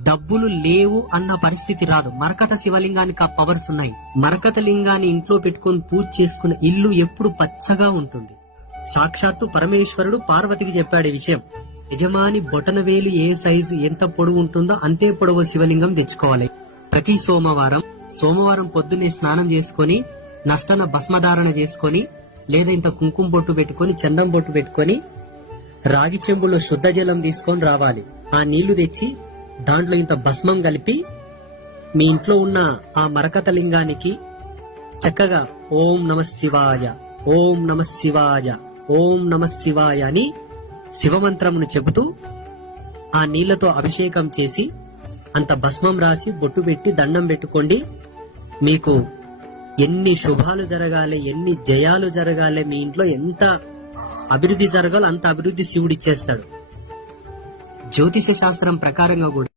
డబ్బులు లేవు అన్న పరిస్థితి రాదు. మరకత శివలింగానికి ఆ పవర్స్ ఉన్నాయి. మరకత లింగాన్ని ఇంట్లో పెట్టుకొని పూజ చేసుకున్న ఇల్లు ఎప్పుడు పచ్చగా ఉంటుంది. సాక్షాత్తు పరమేశ్వరుడు పార్వతికి చెప్పాడు ఈ విషయం. యజమాని బొటనవేలు ఏ సైజు ఎంత పొడవు ఉంటుందో అంతే పొడవు శివలింగం తెచ్చుకోవాలి. ప్రతి సోమవారం సోమవారం పొద్దున్నే స్నానం చేసుకొని నష్టన భస్మధారణ చేసుకొని లేదా ఇంత కుంకుమ బొట్టు పెట్టుకొని చందం బొట్టు పెట్టుకొని రాగి చెంబులో శుద్ధ జలం తీసుకొని రావాలి. ఆ నీళ్ళు తెచ్చి దాంట్లో ఇంత భస్మం కలిపి మీ ఇంట్లో ఉన్న ఆ మరకత లింగానికి చక్కగా ఓం నమ శివాయ ఓం నమ శివాయ ఓం నమ శివాయ అని శివమంత్రమును చెబుతూ ఆ నీళ్ళతో అభిషేకం చేసి అంత భస్మం రాసి బొట్టు పెట్టి దండం పెట్టుకోండి. మీకు ఎన్ని శుభాలు జరగాలి ఎన్ని జయాలు జరగాలి మీ ఇంట్లో ఎంత అభివృద్ధి జరగాలో అంత అభివృద్ధి శివుడు ఇచ్చేస్తాడు. జ్యోతిష శాస్త్రం ప్రకారంగా కూడా